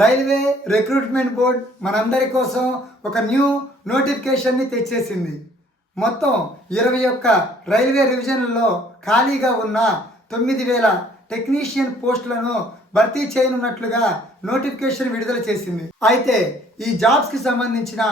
Railway recruitment board మనందరి కోసం ఒక న్యూ నోటిఫికేషన్ని తెచ్చేసింది. మొత్తం ఇరవై ఒక్క రైల్వే రివిజన్లలో ఖాళీగా ఉన్న తొమ్మిది వేల టెక్నీషియన్ పోస్టులను భర్తీ చేయనున్నట్లుగా నోటిఫికేషన్ విడుదల చేసింది. అయితే ఈ జాబ్స్కి సంబంధించిన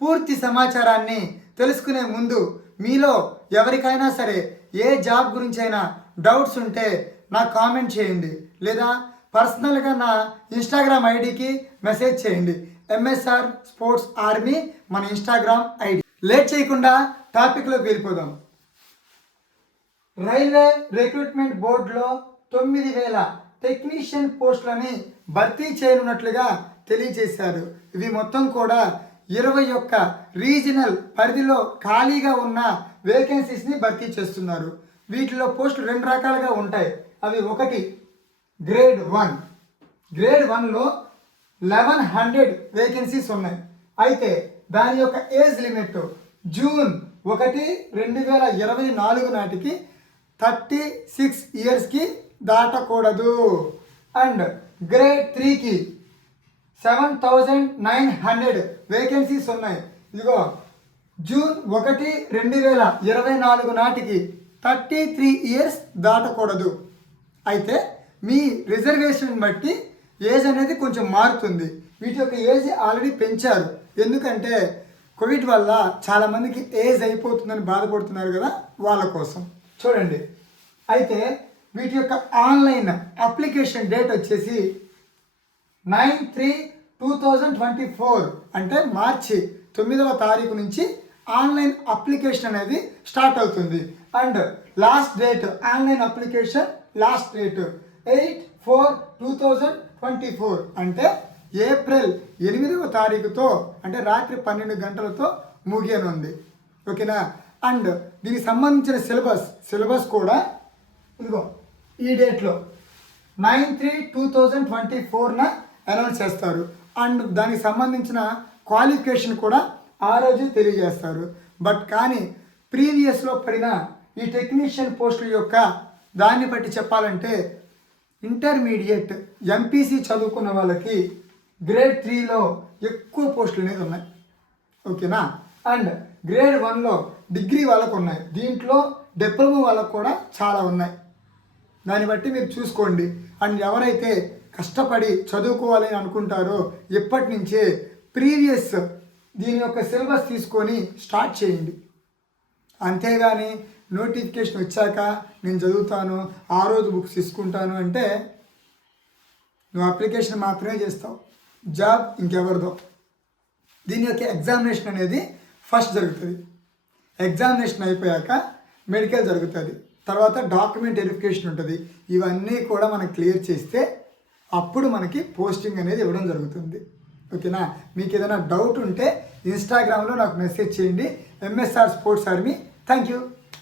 పూర్తి సమాచారాన్ని తెలుసుకునే ముందు మీలో ఎవరికైనా సరే ఏ జాబ్ గురించైనా డౌట్స్ ఉంటే నాకు కామెంట్ చేయండి. లేదా పర్సనల్గా నా ఇన్స్టాగ్రామ్ ఐడికి మెసేజ్ చేయండి. ఎంఎస్ఆర్ స్పోర్ట్స్ ఆర్మీ మన ఇన్స్టాగ్రామ్ ఐడి. లేట్ చేయకుండా టాపిక్లోకి వెళ్ళిపోదాం. రైల్వే రిక్రూట్మెంట్ బోర్డులో తొమ్మిది వేల టెక్నీషియన్ పోస్టులని భర్తీ చేయనున్నట్లుగా తెలియజేశారు. ఇవి మొత్తం కూడా ఇరవై ఒక్క రీజనల్ పరిధిలో ఖాళీగా ఉన్న వేకెన్సీస్ని భర్తీ చేస్తున్నారు. వీటిలో పోస్టులు రెండు రకాలుగా ఉంటాయి. అవి ఒకటి గ్రేడ్ వన్. గ్రేడ్ వన్లో లెవెన్ హండ్రెడ్ వేకెన్సీస్ ఉన్నాయి. అయితే దాని యొక్క ఏజ్ లిమిట్ జూన్ ఒకటి రెండు వేల ఇరవై నాలుగు నాటికి థర్టీ సిక్స్ ఇయర్స్కి దాటకూడదు. అండ్ గ్రేడ్ త్రీకి seven thousand nine hundred vacancies ఉన్నాయి. ఇదిగో జూన్ ఒకటి రెండు వేల ఇరవై నాలుగు నాటికి థర్టీ త్రీ ఇయర్స్ దాటకూడదు. అయితే మీ రిజర్వేషన్ బట్టి ఏజ్ అనేది కొంచెం మారుతుంది. వీటి యొక్క ఏజ్ ఆల్రెడీ పెంచారు. ఎందుకంటే కోవిడ్ వల్ల చాలామందికి ఏజ్ అయిపోతుందని బాధపడుతున్నారు కదా వాళ్ళ కోసం. చూడండి. అయితే వీటి యొక్క ఆన్లైన్ అప్లికేషన్ డేట్ వచ్చేసి nine three two thousand twenty four అంటే మార్చి తొమ్మిదవ తారీఖు నుంచి ఆన్లైన్ అప్లికేషన్ అనేది స్టార్ట్ అవుతుంది. And last date online application last date. Eight four two thousand twenty four అంటే ఏప్రిల్ ఎనిమిదవ తారీఖుతో అంటే రాత్రి పన్నెండు గంటలతో ముగియనుంది. ఓకేనా? అండ్ దీనికి సంబంధించిన సిలబస్ సిలబస్ కూడా ఇదిగో ఈ డేట్లో nine three two thousand twenty ఫోర్న announce చేస్తారు. అండ్ దానికి సంబంధించిన క్వాలిఫికేషన్ కూడా ఆ రోజు తెలియజేస్తారు. బట్ కానీ ప్రీవియస్లో పడిన ఈ టెక్నీషియన్ పోస్టుల యొక్క దాన్ని బట్టి చెప్పాలంటే ఇంటర్మీడియట్ ఎంపీసీ చదువుకున్న వాళ్ళకి గ్రేడ్ త్రీలో ఎక్కువ పోస్టులు అనేది ఉన్నాయి. ఓకేనా? అండ్ గ్రేడ్ వన్లో డిగ్రీ వాళ్ళకు ఉన్నాయి. దీంట్లో డిప్లొమా వాళ్ళకు కూడా చాలా ఉన్నాయి. దాన్ని బట్టి మీరు చూసుకోండి. అండ్ ఎవరైతే కష్టపడి చదువుకోవాలని అనుకుంటారో ఇప్పటి నుంచే ప్రీవియస్ దీని యొక్క సిలబస్ తీసుకొని స్టార్ట్ చేయండి. అంతేగాని నోటిఫికేషన్ వచ్చాక నేను చదువుతాను ఆ రోజు బుక్స్ తీసుకుంటాను అంటే నువ్వు అప్లికేషన్ మాత్రమే చేస్తావు. జాబ్ ఇంకెవరిదో. దీని యొక్క ఎగ్జామినేషన్ అనేది ఫస్ట్ జరుగుతుంది. ఎగ్జామినేషన్ అయిపోయాక మెడికల్ జరుగుతుంది. తర్వాత డాక్యుమెంట్ వెరిఫికేషన్ ఉంటుంది. ఇవన్నీ కూడా మనం క్లియర్ చేస్తే అప్పుడు మనకి పోస్టింగ్ అనేది ఇవ్వడం జరుగుతుంది. ఓకేనా? మీకు ఏదైనా డౌట్ ఉంటే ఇన్స్టాగ్రామ్లో నాకు మెసేజ్ చేయండి. MSR sports army Thank you.